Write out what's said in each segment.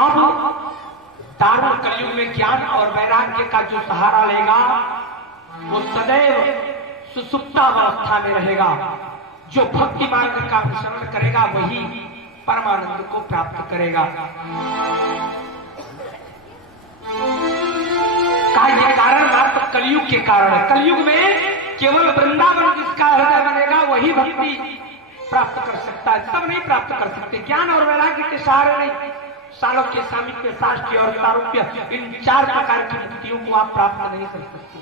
अब दारुण कलयुग में ज्ञान और वैराग्य का जो सहारा लेगा वो सदैव सुसुप्तावस्था में रहेगा। जो भक्ति मार्ग का अनुसरण करेगा वही परमानंद को प्राप्त करेगा। का ये कारण मात्र कलयुग के कारण है। कलयुग में केवल वृंदावन जिसका हृदय बनेगा वही भक्ति प्राप्त कर सकता है, सब नहीं प्राप्त कर सकते। ज्ञान और वैराग्य के सहारे नहीं, सालोक्य, सामीप्य, साष्टय और सारूप्य, इन 4 प्रकार की मुक्तियों को आप प्राप्त नहीं कर सकते।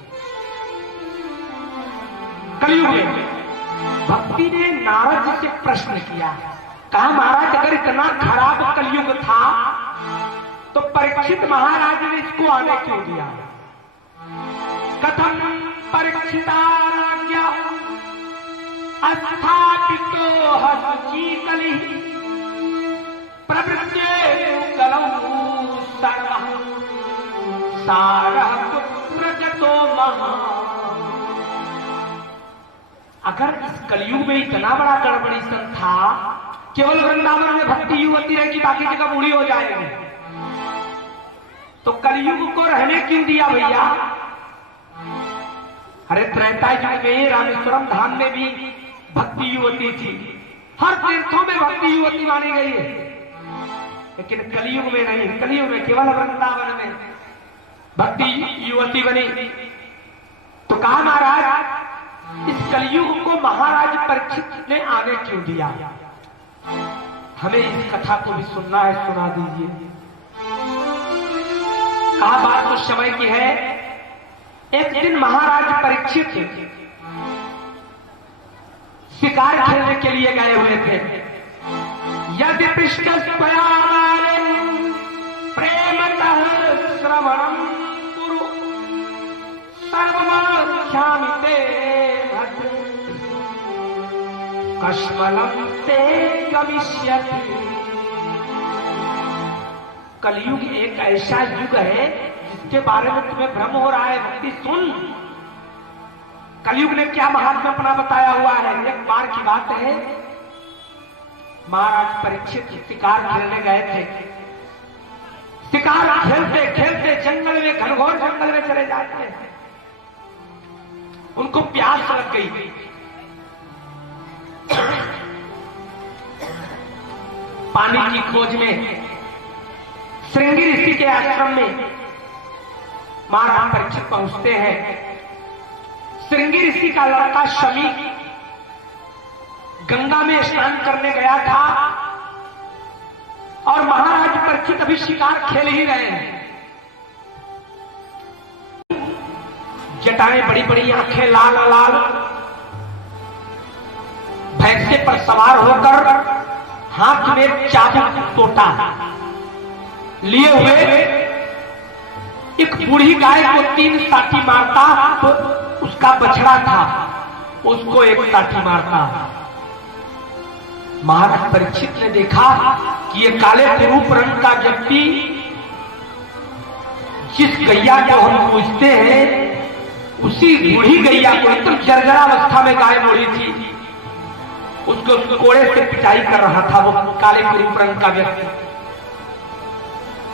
कलयुग में भक्ति ने नारद जी से प्रश्न किया, कहा महाराज अगर इतना खराब कलयुग था तो परीक्षित महाराज ने इसको आने क्यों दिया? कथम परीक्षिताज्ञा अस्थापितो हसुची कलि प्रवृत्ते कलौ सर्वः सारः पुत्रजतो महा। अगर इस कलयुग में इतना बड़ा गड़बड़ी सन था, केवल वृंदावन में भक्ति युवती रहेगी, बाकी जगह बूढ़ी हो जाएगी, तो कलयुग को रहने क्यों दिया भैया? अरे त्रेता युग में रामेश्वरम धाम में भी भक्ति युवती थी, हर तीर्थों में भक्ति युवती मानी गई है, लेकिन कलयुग में नहीं। कलयुग में केवल वृंदावन में भक्ति युवती बनी। तो कहा महाराज इस कलयुग को महाराज परीक्षित ने आने क्यों दिया? हमें इस कथा को भी सुनना है, सुना दीजिए। कहा बात उस समय की है, एक दिन महाराज परीक्षित शिकार खेलने के लिए गए हुए थे। यदि पृष्ठ प्रेमतः श्रवणम कुरु सर्वमाख्यामि ते कश्मलं ते गमिष्यति। कलयुग एक ऐसा युग है जिसके बारे में तुम्हें भ्रम हो रहा है। भक्ति सुन, कलयुग ने क्या महात्मा बताया हुआ है। एक बार की बात है, महाराज परीक्षित शिकार खेलने गए थे। शिकार खेलते खेलते जंगल में, घनघोर जंगल में चले जाते हैं। उनको प्यास लग गई, पानी की खोज में श्रृंगी ऋषि के आश्रम में महाराज परीक्षित पहुंचते हैं। श्रृंगी ऋषि का लड़का शमी गंगा में स्नान करने गया था और महाराज परीक्षित अभी शिकार खेल ही रहे हैं। जटाएं बड़ी बड़ी, आंखें लाल लाल, भैंसे पर सवार होकर हाथ में चाबुक टोटा लिए हुए एक बूढ़ी गाय को 3 साथी मारता, तो उसका बछड़ा था, उसको 1 साथी मारता। महाराज परीक्षित ने देखा कि ये काले कुरूप रंग का व्यक्ति जिस गैया को हम पूजते हैं उसी बूढ़ी गैया को, एकदम जर्जरावस्था में गाय बूढ़ी थी, उसको उस कोड़े से पिटाई कर रहा था वो काले कुरूप रंग का व्यक्ति।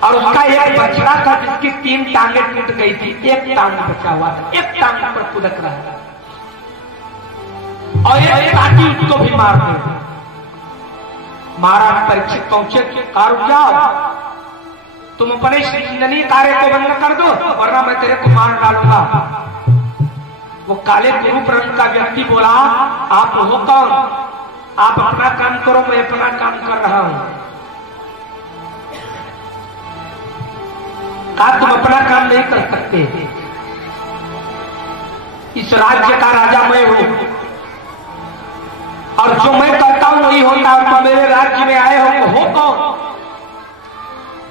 और उसका एक बछड़ा था जिसकी 3 टांगे टूट गई थी, 1 टांग बचा हुआ था, 1 टांग पर कुदक रहा था और एक साथी उसको भी मार दे। महाराज परीक्षित पहुंचे, रुक जाओ, तुम अपने निंदनीय कार्य को बंद कर दो वरना मैं तेरे को मार डालूंगा। वो काले कुरूप रंग का व्यक्ति बोला, आप हो कौन? आप अपना काम करो, मैं अपना काम कर रहा हूं। कहा तुम अपना काम नहीं कर सकते, इस राज्य का राजा मैं हूं और जो मैं कहता हूं वही होता है। तो मेरे राज्य में आए हो कौन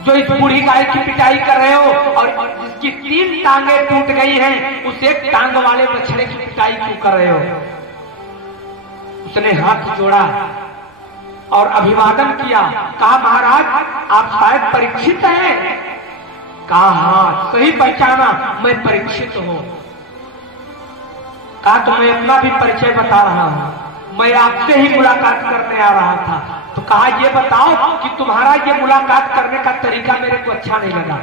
जो इस बूढ़ी गाय की पिटाई कर रहे हो और जिसकी 3 टांगे टूट गई हैं उस 1 टांग वाले बछड़े की पिटाई क्यों कर रहे हो? उसने हाथ जोड़ा और अभिवादन किया। कहा महाराज आप शायद परीक्षित हैं? कहा हाँ सही पहचाना, मैं परीक्षित हूं। कहा तो मैं अपना भी परिचय बता रहा हूं, मैं आपसे ही मुलाकात करने आ रहा था। तो कहा ये बताओ कि तुम्हारा ये मुलाकात करने का तरीका मेरे को अच्छा नहीं लगा।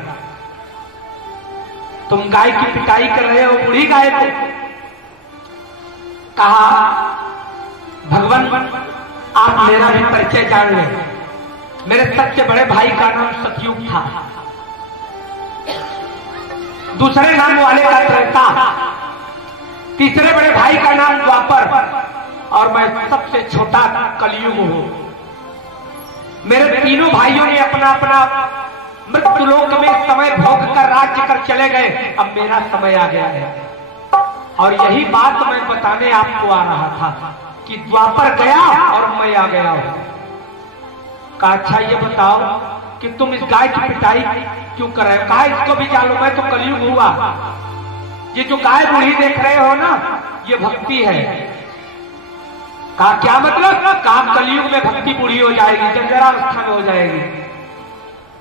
तुम गाय की पिटाई कर रहे हो, बूढ़ी गाय को। कहा भगवान आप मेरा भी परिचय जान ले। मेरे सबसे बड़े भाई का नाम सतयुग था, दूसरे नाम वाले का त्रेता, तीसरे बड़े भाई का नाम द्वापर, और मैं सबसे छोटा कलयुग हूं। मेरे तीनों भाइयों ने अपना अपना मृत्युलोक में समय भोग कर राज्य कर चले गए। अब मेरा समय आ गया है, और यही बात मैं बताने आपको आ रहा था कि द्वापर गया और मैं आ गया हूं। कहा अच्छा ये बताओ कि तुम इस गाय की पिटाई क्यों कर रहे हो? कहा इसको भी जानो, मैं तो कलयुग हुआ। ये जो गाय बूढ़ी देख रहे हो ना, ये भक्ति है। कहा क्या मतलब? कहा कलयुग में भक्ति बूढ़ी हो जाएगी, जर्जरावस्था में हो जाएगी,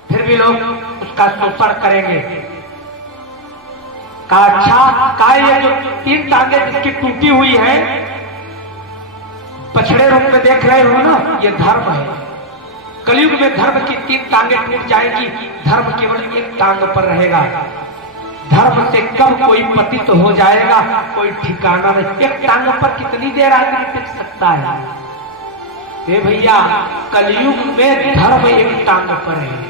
फिर भी लोग उसका शोषण करेंगे। कहा अच्छा, कहा ये जो 3 टांगे जिसकी टूटी हुई है, बछड़े रूप में देख रहे हो ना, ये धर्म है। कलयुग में धर्म की 3 टांगे टूट जाएगी, धर्म केवल 1 टांग पर रहेगा। धर्म से कब कोई पतित हो जाएगा कोई ठिकाना नहीं। 1 टांग पर कितनी देर आदमी टिक सकता है? हे भैया, कलयुग में धर्म 1 टांग पर है।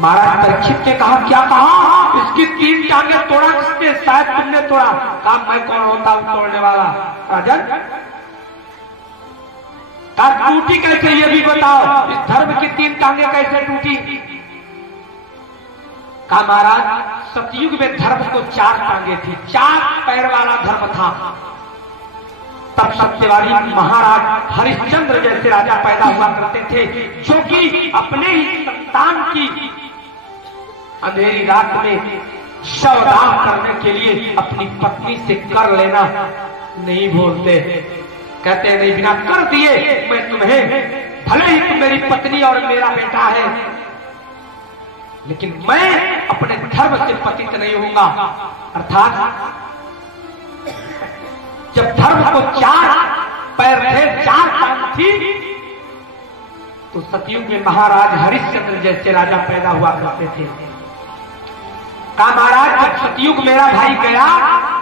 महाराज परीक्षित ने कहा क्या कहा? इसकी 3 टांगे तोड़ा किसने? शायद तुमने तोड़ा। कहा मैं कौन होता हूं तोड़ने वाला? राजन कहा टूटी कैसे ये भी बताओ? इस धर्म की 3 टांगे कैसे टूटी? कहा महाराज सतयुग में धर्म को 4 टांगे थी, 4 पैर वाला धर्म था। तब सत्यवादी महाराज हरिश्चंद्र जैसे राजा पैदा हुआ करते थे, जो कि अपने ही संतान की अंधेरी रात में शवदाह करने के लिए अपनी पत्नी से कर लेना नहीं भूलते। कहते नहीं बिना कर दिए मैं तुम्हें, भले ही तुम मेरी पत्नी और मेरा बेटा है, लेकिन मैं अपने धर्म से पतित नहीं होऊंगा। अर्थात जब धर्म को 4 पैर थे, 4 टांग थी, तो सतयुग में महाराज हरिश्चंद्र जैसे राजा पैदा हुआ करते थे। कहा महाराज जब सतयुग मेरा भाई गया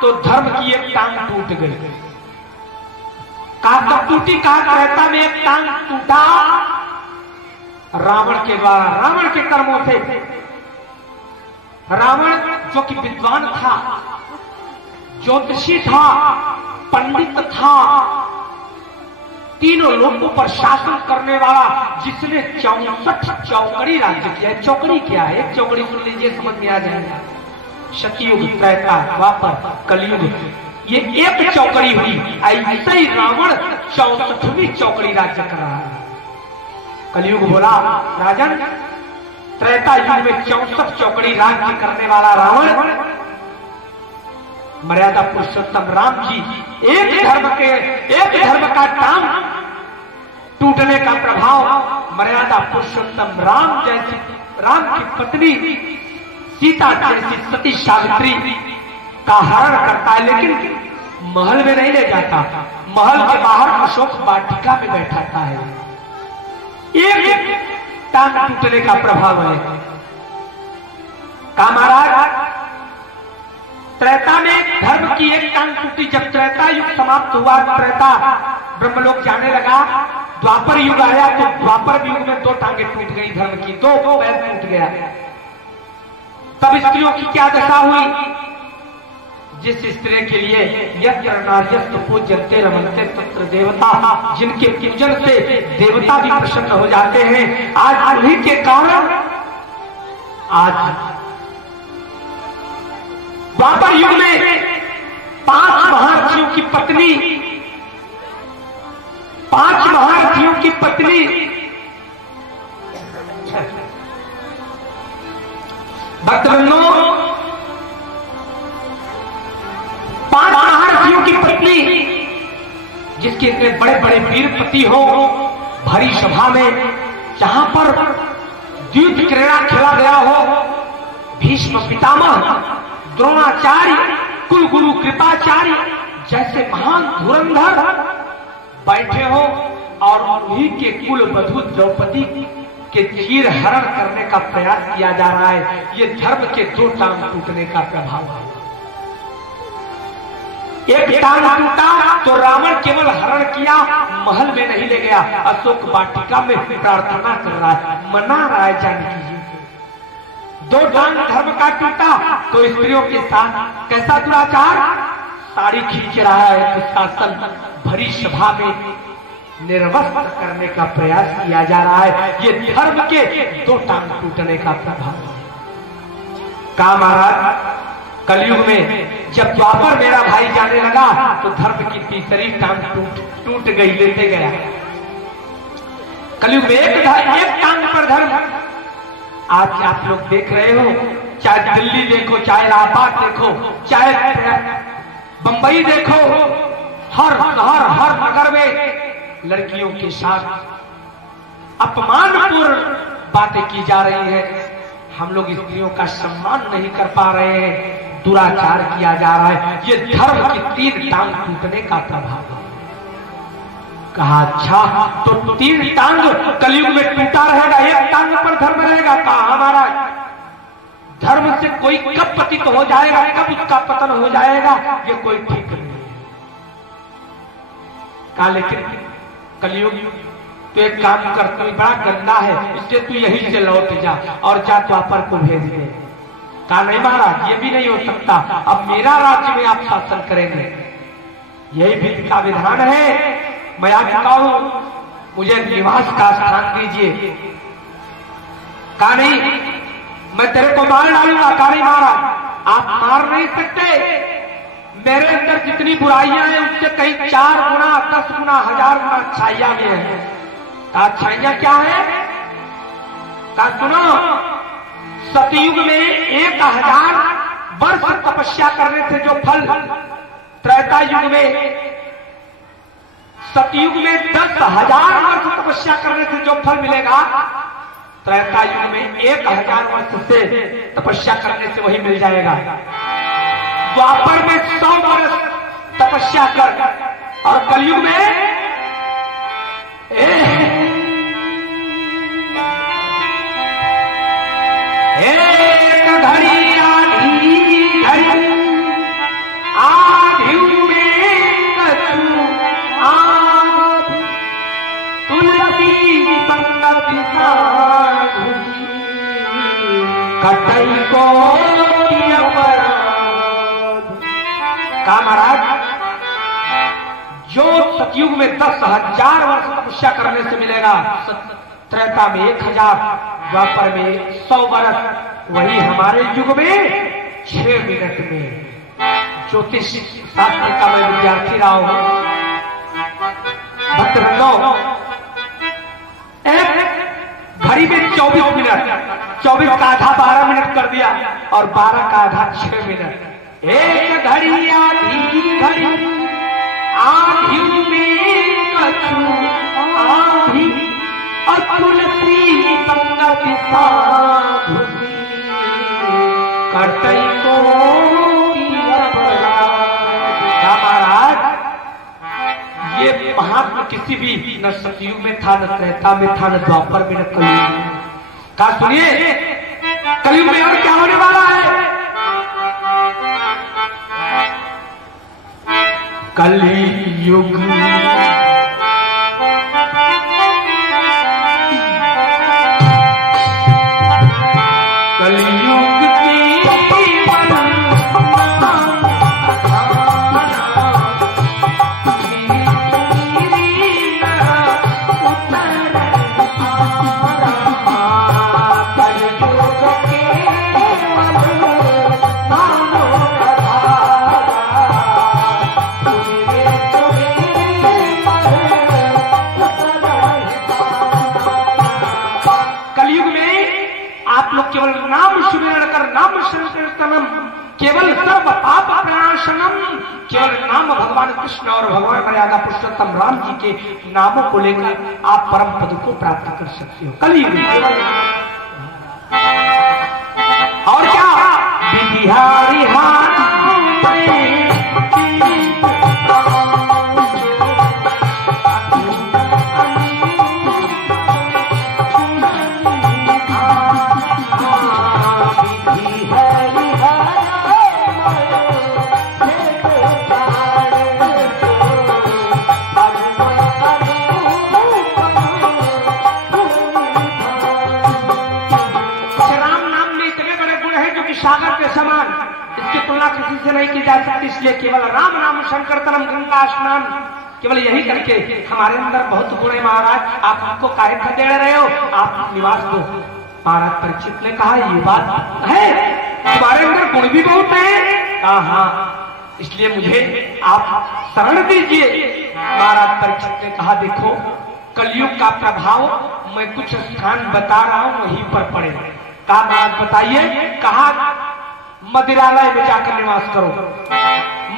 तो धर्म की 1 टांग टूट गई। कहा कब टूटी? कहा त्रेता में 1 टांग टूटा रावण के द्वारा, रावण के कर्मों से। रावण जो कि विद्वान था, ज्योतिषी था, पंडित था, तीनों लोगों पर शासन करने वाला, जिसने 64 चौकड़ी राज्य किया है। चौकड़ी क्या है? 1 चौकड़ी सुन लीजिए, समझ में आ जाएगा। सतयुग, त्रेता, द्वापर, कलयुग, ये 1 चौकड़ी हुई। ऐसे ही रावण 64वीं चौकड़ी राज्य कर रहा है। कलयुग बोला राजन, त्रेता युग में 64 चौकड़ी राज्य करने वाला रावण, मर्यादा पुरुषोत्तम राम जी, एक धर्म का टांग टूटने का प्रभाव मर्यादा पुरुषोत्तम राम जैसी, राम की पत्नी सीता जैसी सती सावित्री का हरण करता है, लेकिन महल में नहीं ले जाता। महल के बाहर अशोक वाटिका में बैठाता है। एक टांग टूटने का प्रभाव है। कहा महाराज त्रेता में धर्म की 1 टांग टूटी। जब त्रेता युग समाप्त हुआ, त्रेता ब्रह्मलोक जाने लगा, द्वापर युग आया तो द्वापर युग में 2 टांगे टूट गई धर्म की, 2 पैर टूट गया। तब स्त्रियों की क्या दशा हुई? जिस स्त्री के लिए यत्र नार्यस्तु पूज्यन्ते रमन्ते तत्र देवता, जिनके पूजन से देवता भी प्रसन्न हो जाते हैं, आज उन्हीं के कारण आज द्वापर युग में 5 महारथियों की पत्नी, 5 महारथियों की पत्नी भक्तवृंदों, 5 महारथियों की पत्नी, जिसके इतने बड़े बड़े वीरपति हो, भरी सभा में जहां पर द्यूत क्रीड़ा खेला गया हो, भीष्म पितामह, द्रोणाचार्य, कुलगुरु कृपाचार्य जैसे महान धुरंधर बैठे हो, और उन्हीं के कुल वधु द्रौपदी के चीर हरण करने का प्रयास किया जा रहा है। ये धर्म के दो टांग टूटने का प्रभाव है। एक टांग टूटा तो रावण केवल हरण किया, महल में नहीं ले गया, अशोक वाटिका में प्रार्थना कर रहा है, मना रहा है जानकी जी। दो टांग धर्म का टूटा तो स्त्रियों के साथ कैसा दुराचार, साड़ी खींच रहा है, दुशासन भरी सभा में निर्वस्त्र करने का प्रयास किया जा रहा है। ये धर्म के दो टांग टूटने का प्रभाव है। कहा महाराज कलयुग में जब द्वापर मेरा भाई जाने लगा तो धर्म की तीसरी टांग टूट गई, लेते गया। कलयुग में एक टांग पर धर्म। आज आप लोग देख रहे हो, चाहे दिल्ली देखो, चाहे इलाहाबाद देखो, चाहे बंबई देखो, हर शहर हर नगर में लड़कियों के साथ अपमानपूर्ण बातें की जा रही है। हम लोग स्त्रियों का सम्मान नहीं कर पा रहे हैं, दुराचार किया जा रहा है। ये धर्म की तीन टांग टूटने का प्रभाव है। कहा अच्छा तो तीन टांग कलयुग में टूटा रहेगा, एक टांग पर धर्म रहेगा। कहा हमारा धर्म से कोई कब पतित हो जाएगा, कब उसका पतन हो जाएगा, ये कोई ठीक नहीं है। कहा लेकिन कलयुग तो एक काम कर, तू बड़ा गंदा है, इसलिए तू यहीं से लौट जा और जा द्वापर को भेज दे। कहा नहीं महाराज, ये भी नहीं हो सकता, अब मेरा राज्य में आप शासन करेंगे, यही विधि का विधान है। मैं आ चुका हूं, मुझे निवास का स्थान दीजिए। कहा नहीं, मैं तेरे को मार डालूंगा। कहा नहीं महाराज, आप मार नहीं सकते, मेरे अंदर जितनी बुराइयां हैं उससे कहीं 4 गुना 10 गुना 1000 गुना अच्छाइयां भी हैं। अच्छाइयां क्या है? कहा सुनो, सतयुग में 1000 वर्ष तपस्या करने से जो फल त्रेता युग में, सतयुग में 10,000 वर्ष तपस्या करने से जो फल मिलेगा, त्रेता युग में 1000 वर्ष से तपस्या करने से वही मिल जाएगा। द्वापर में 100 वर्ष तपस्या कर और कलयुग में एक घड़ी आधी घड़ी आधी में कछु आध तुलसी संगति साधु कटई को कहा महाराज जो सतयुग में 10,000 वर्ष तपस्या करने से मिलेगा, त्रेता में 1000, द्वापर में 100 वर्ष, वही हमारे युग में 6 मिनट में। ज्योतिष शास्त्र का मैं विद्यार्थी रहा हूं भक्तवृंदों, एक घड़ी में 24 मिनट, 24 का आधा 12 मिनट कर दिया और 12 का आधा 6 मिनट। एक घड़ी आधी घड़ी आधी में कछु आधी और तुलसी संगति साधु कटई को महाराज। ये महात्मा किसी भी न सतयुग में था, न त्रेता में था, न द्वापर में, न कलयुग में। कहा सुनिए, कलयुग में और क्या होने वाला है? कलयुग कलयुग केवल नाम सुमिरन कर, नाम संकीर्तनम, केवल सर्व पाप प्रणाशनम, केवल नाम भगवान कृष्ण और भगवान मर्यादा पुरुषोत्तम राम जी के नामों को लेकर आप परम पद को प्राप्त कर सकते हो कलयुग। और क्या बिहारी हाथ सागर के समान, इसकी तुलना किसी से नहीं की जा सकती। इसलिए केवल राम नाम संकीर्तनम गंगा स्नान, केवल यही करके हमारे अंदर बहुत गुण है महाराज, आप हमको काहे खदेड़ रहे हो, आप निवास दो। महाराज परीक्षित ने कहा ये बात है, तुम्हारे अंदर गुण भी बहुत है। हाँ, इसलिए मुझे आप शरण दीजिए। महाराज परीक्षित ने कहा देखो कलयुग का प्रभाव मैं कुछ स्थान बता रहा हूं, वहीं पर पड़े। कहा महाराज बताइए। कहा मदिरालय में जाकर निवास करो।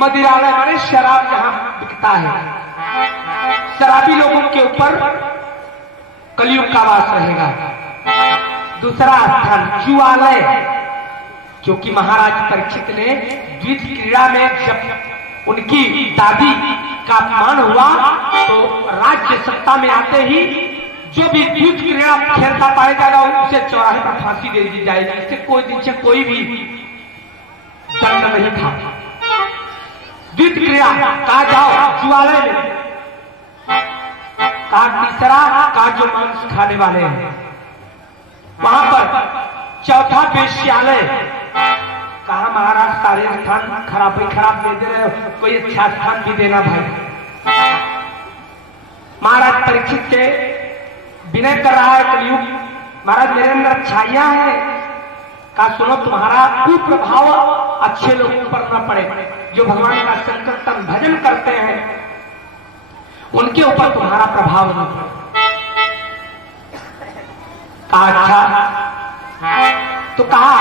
मदिरालय माने शराब जहां बिकता है, शराबी लोगों के ऊपर कलयुग का वास रहेगा। दूसरा स्थान जुआलय, क्योंकि महाराज परीक्षित ने द्विज क्रीड़ा में जब उनकी दादी का अपमान हुआ तो राज्य सत्ता में आते ही जो भी द्विज क्रीड़ा खेलता पाया जाएगा उसे चौराहे पर फांसी दे दी जाएगी। इससे कोई दिन से कोई भी दंड नहीं था। द्विज क्रीड़ा कहा जाओ जुआलय में, कहा तीसरा कहा जो मांस खाने वाले हैं वहां पर। चौथा वेश्यालय, कहा महाराज सारे स्थान खराब दे दे रहे हो, कोई अच्छा स्थान भी देना भाई। महाराज परीक्षित से विनय कर रहा है कलयुग, महाराज मेरे अंदर अच्छाइयां है। कहा सुनो तुम्हारा कुप्रभाव अच्छे लोगों पर न पड़े, जो भगवान का संकीर्तन भजन करते हैं उनके ऊपर तुम्हारा प्रभाव न पड़े। कहा अच्छा, तो कहा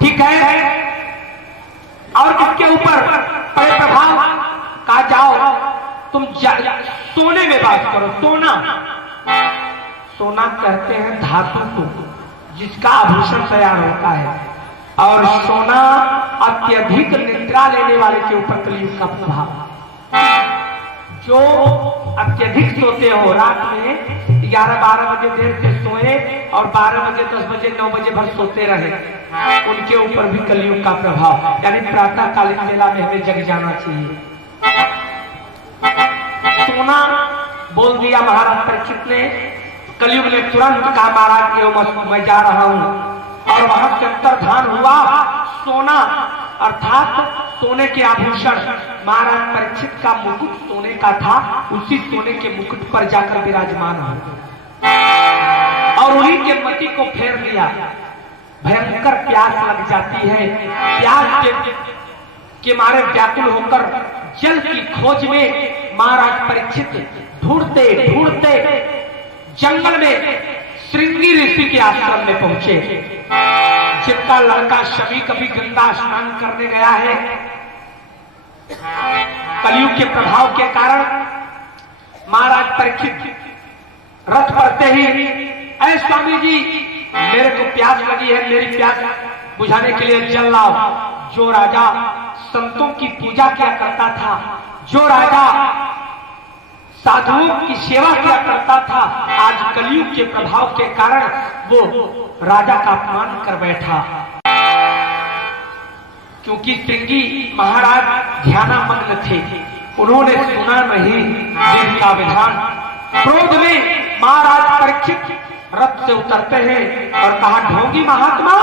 ठीक है, और किसके ऊपर पड़े प्रभाव? कहा जाओ तुम सोने में बात करो। सोना कहते हैं धातु को जिसका आभूषण तैयार होता है, और सोना अत्यधिक निद्रा लेने वाले के ऊपर कलयुग का प्रभाव। जो अत्यधिक सोते हो, रात में 11-12 बजे देर से सोए और 12 बजे 10 बजे 9 बजे भर सोते रहे, उनके ऊपर भी कलयुग का प्रभाव। यानी प्रातः कालीन बेला में हमें जग जाना चाहिए। सोना बोल दिया महाराज परीक्षित ने। कलयुग ने तुरंत कहा महाराज के मैं जा रहा हूं, और वहां से अंतर्धान हुआ सोना अर्थात सोने के आभूषण। महाराज परीक्षित का मुकुट सोने का था, उसी सोने के मुकुट पर जाकर विराजमान हो और उन्हीं के मति को फेर दिया। भयंकर प्यास लग जाती है, प्यास के मारे व्याकुल होकर जल की खोज में महाराज परीक्षित ढूंढते ढूंढते जंगल में श्रृंगी ऋषि के आश्रम में पहुंचे, जिनका लड़का शमी कभी गंगा स्नान करने गया है। कलयुग के प्रभाव के कारण महाराज परीक्षित रथ पड़ते ही, ऐ स्वामी जी मेरे को प्यास लगी है, मेरी प्यास बुझाने के लिए जल लाओ। जो राजा संतों की पूजा किया करता था, जो राजा साधुओं की सेवा किया करता था, आज कलयुग के प्रभाव के कारण वो राजा का अपमान कर बैठा। क्योंकि श्रृंगी महाराज ध्यानामग्न थे, उन्होंने सुना नहीं विधि का विधान। क्रोध में महाराज परीक्षित रथ से उतरते हैं और कहा ढोंगी महात्मा,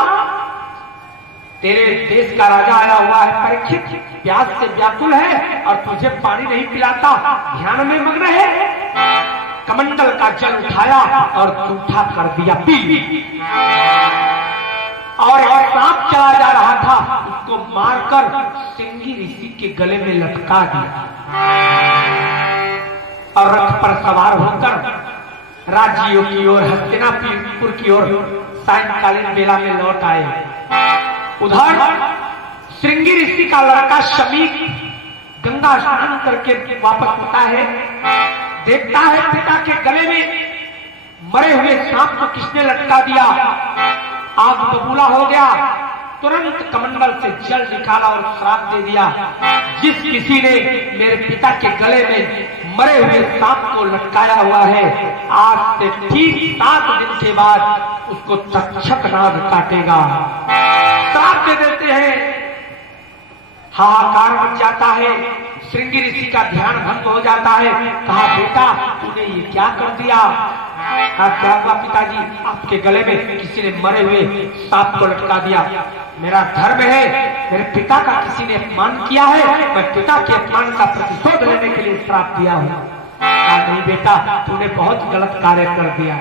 तेरे देश का राजा आया हुआ है परीक्षित, प्यास से व्याकुल है और तुझे पानी नहीं पिलाता, ध्यान में मग्न है। कमंडल का जल उठाया और जूठा कर दिया, पी। और एक सांप चला जा रहा था, उसको मारकर श्रृंगी ऋषि के गले में लटका दिया और रथ पर सवार होकर राज्यों की ओर, हस्तिनापुर की ओर सायंकालीन बेला में लौट आए। उधर श्रृंगी ऋषि का लड़का शमी गंगा स्नान करके वापस आता है, देखता है पिता के गले में मरे हुए सांप को किसने लटका दिया। आग बबूला हो गया, तुरंत कमंडल से जल निकाला और श्राप दे दिया, जिस किसी ने मेरे पिता के गले में मरे हुए सांप को लटकाया हुआ है, आज से ठीक 7 दिन के बाद उसको तक्षक नाग काटेगा। श्राप दे देते हैं, हाहाकार मच जाता है, श्रृंगी ऋषि का ध्यान भंग हो जाता है। कहा बेटा तूने ये क्या कर दिया? क्या हुआ पिताजी? आप आपके गले में किसी ने मरे हुए सांप को लटका दिया। मेरा धर्म है, मेरे पिता का किसी ने अपमान किया है, मैं पिता के अपमान का प्रतिशोध लेने के लिए श्राप दिया हूँ। नहीं बेटा, तूने बहुत गलत कार्य कर दिया,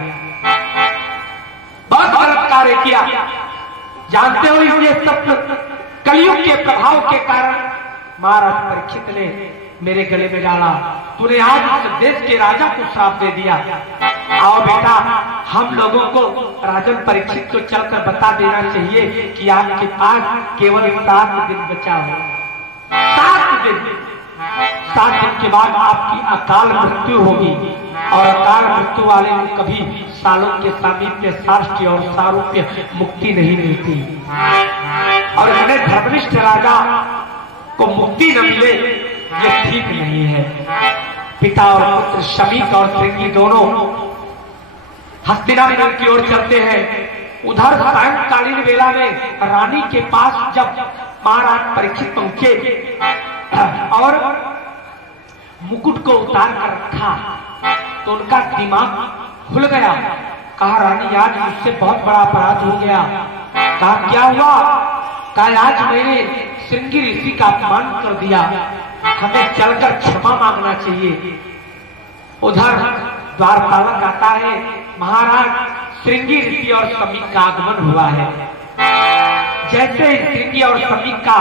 बहुत गलत कार्य किया। जानते हो ये सब कलयुग के प्रभाव के कारण महाराज परीक्षित ने मेरे गले में डाला। तूने आज इस देश के राजा को श्राप दे दिया। आओ बेटा, हम लोगों को राजन परीक्षित को चलकर बता देना चाहिए कि आपके पास केवल 7 दिन बचा है। 7 दिन, 7 दिन के बाद आपकी अकाल मृत्यु होगी और अकाल मृत्यु वाले को कभी सालों के सामीप्य साष्टी और सारूप्य मुक्ति नहीं मिलती। और इतने धर्मनिष्ठ राजा को मुक्ति न मिले ये ठीक नहीं है। पिता और पुत्र शमीक और श्रृंगी दोनों हस्तिनापुर की ओर चलते हैं। उधर सायंकालीन वेला में रानी के पास जब महाराज परीक्षित पहुंचे और मुकुट को उतार कर रखा तो उनका दिमाग खुल गया। कहा रानी, आज मुझसे बहुत बड़ा अपराध हो गया। कहा क्या हुआ? कहा आज मैंने श्रृंगी ऋषि का अपमान कर दिया, हमें चलकर क्षमा मांगना चाहिए। उधर द्वारपालक आता है, महाराज श्रृंगी ऋषि और शमीक का आगमन हुआ है। जैसे ही श्रृंगी और शमीक का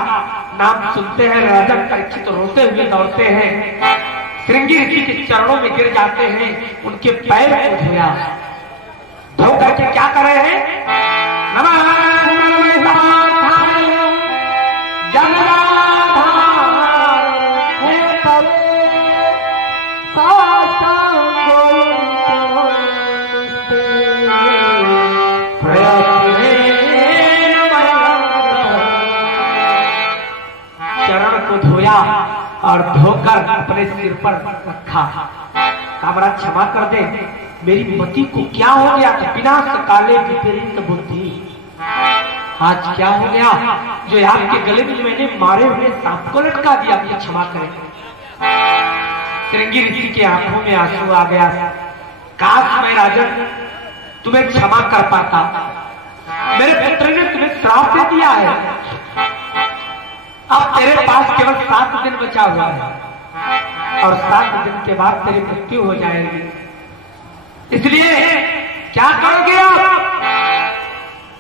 नाम सुनते हैं, राजा परीक्षित रोते हुए दौड़ते हैं, श्रृंगी ऋषि के चरणों में गिर जाते हैं, उनके पैर को धोया। धो करके क्या कर रहे हैं? चरण को धोया और धोकर अपने सिर पर रखा। कामरा क्षमा कर दे, मेरी मति को क्या हो गया था? बिना सकाले विपरीत बुद्धि। आज क्या हो गया जो आपके गले में मैंने मारे हुए सांप को लटका दिया? मुझे क्षमा करें। श्रृंगी ऋषि के आंखों में आंसू आ गया। काश मैं राजन तुम्हें क्षमा कर पाता। मेरे पुत्र ने तुम्हें श्राप दे दिया है, अब तेरे पास केवल 7 दिन बचा हुआ है और 7 दिन के बाद तेरी मृत्यु हो जाएगी। इसलिए क्या करोगे आप?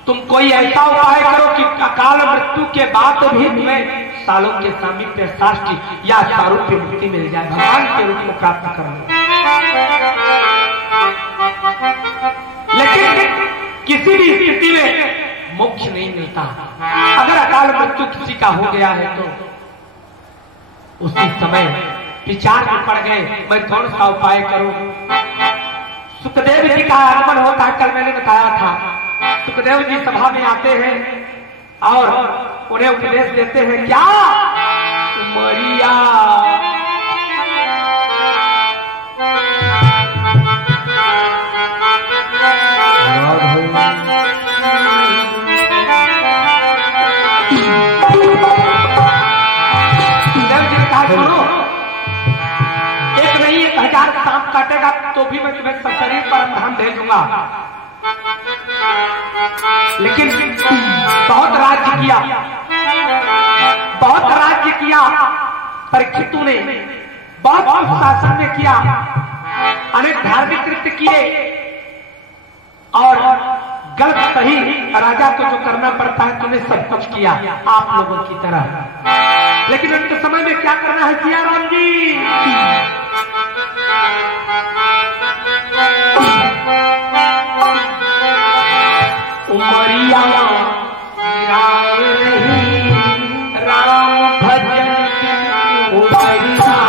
तुम कोई ऐसा उपाय करो कि अकाल मृत्यु के बाद भी तुम्हें सालों के सामीप्य साष्टी या सारूप्य मुक्ति मिल जाए, भगवान के रूप में प्राप्त कर लो। लेकिन किसी भी स्थिति में मोक्ष नहीं मिलता। अगर अकाल मृत्यु किसी का हो गया है तो उसी समय विचार में पड़ गए, मैं कौन सा उपाय करूं? सुखदेव जी का आगमन होता है, कल मैंने बताया था। सुखदेव जी सभा में आते हैं और उन्हें उपदेश देते हैं। क्या उमरिया सुनो, एक नहीं 1000 सांप काटेगा तो भी मैं तुम्हें शरीर पर धाम भेजूंगा। लेकिन बहुत राज्य किया, बहुत राज्य किया परीक्षितों ने, बहुत शासन में किया, अनेक धार्मिक कृत्य किए और गलत सही राजा को जो करना पड़ता है तुमने सब कुछ किया आप लोगों की तरह। लेकिन उनके समय में क्या करना है सिया राम जी? उमरिया राम भजन उमरिया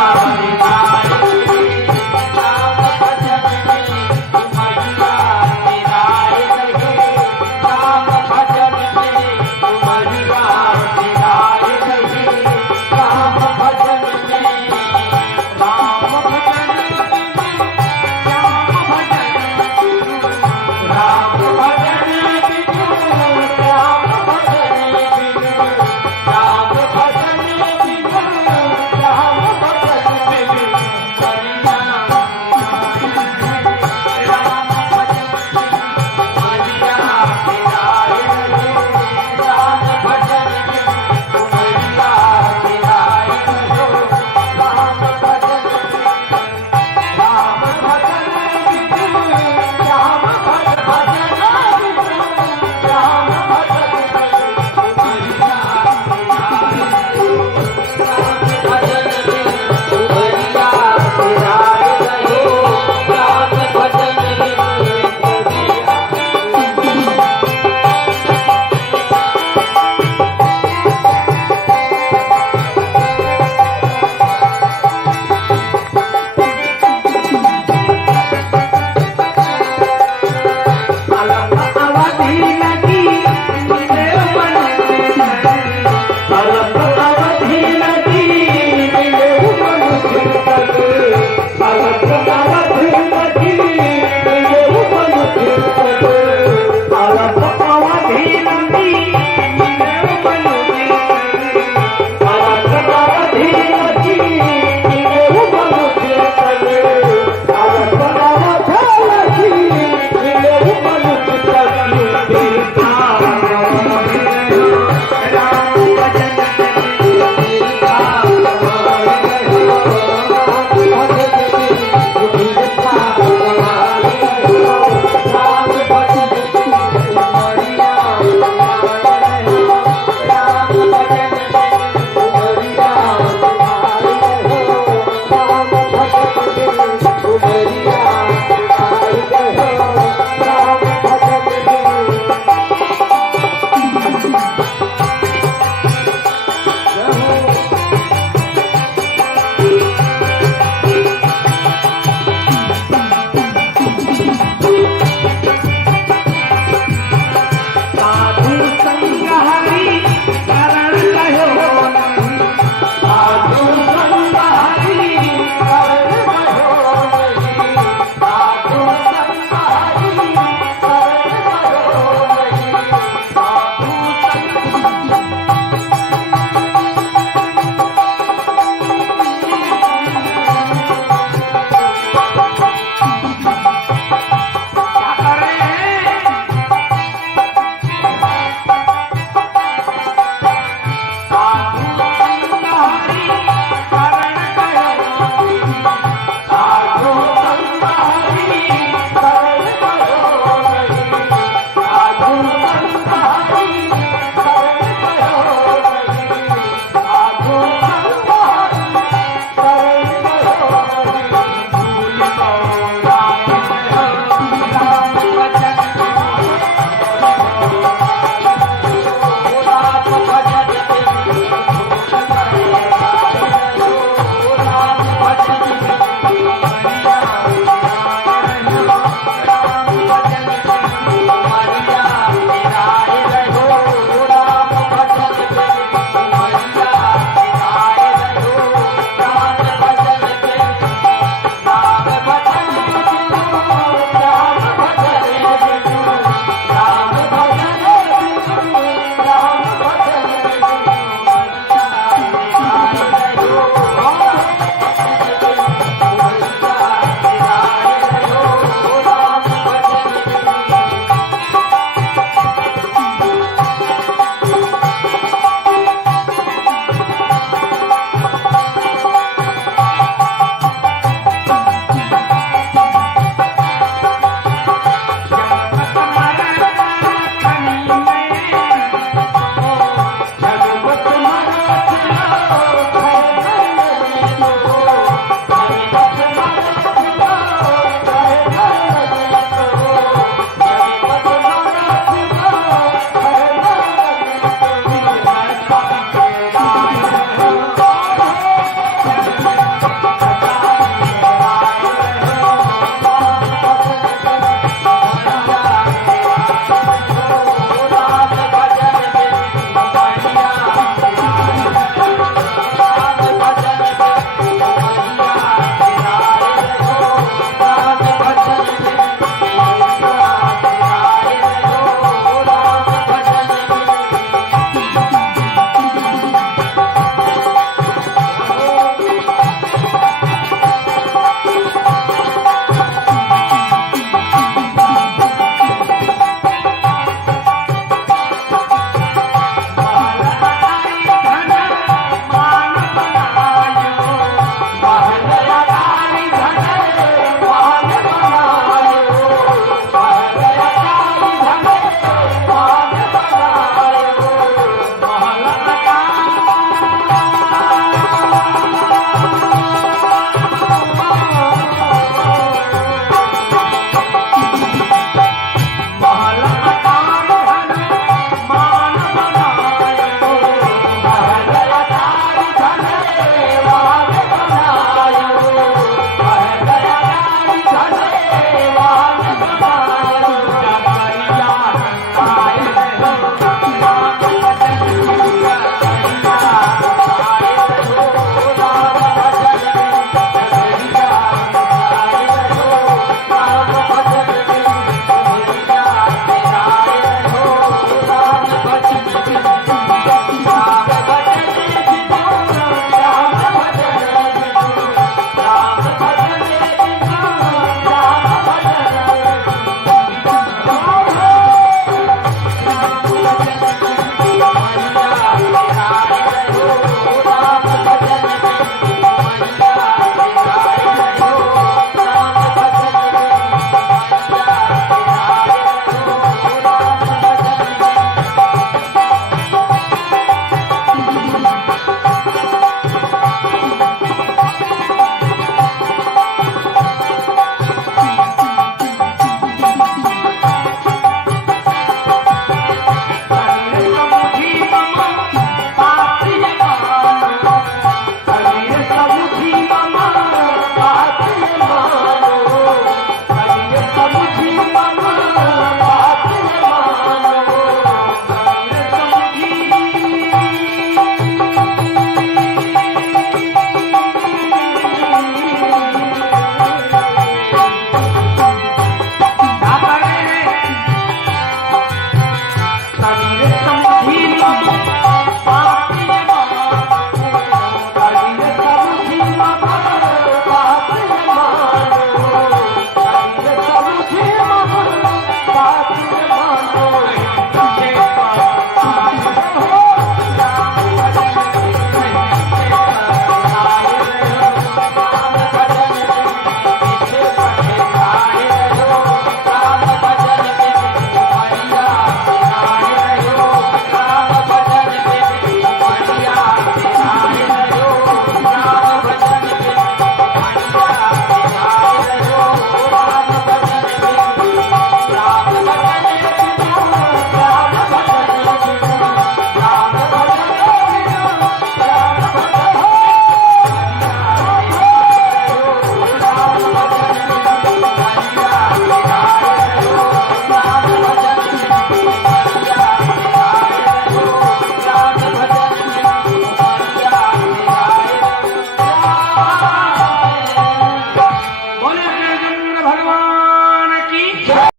के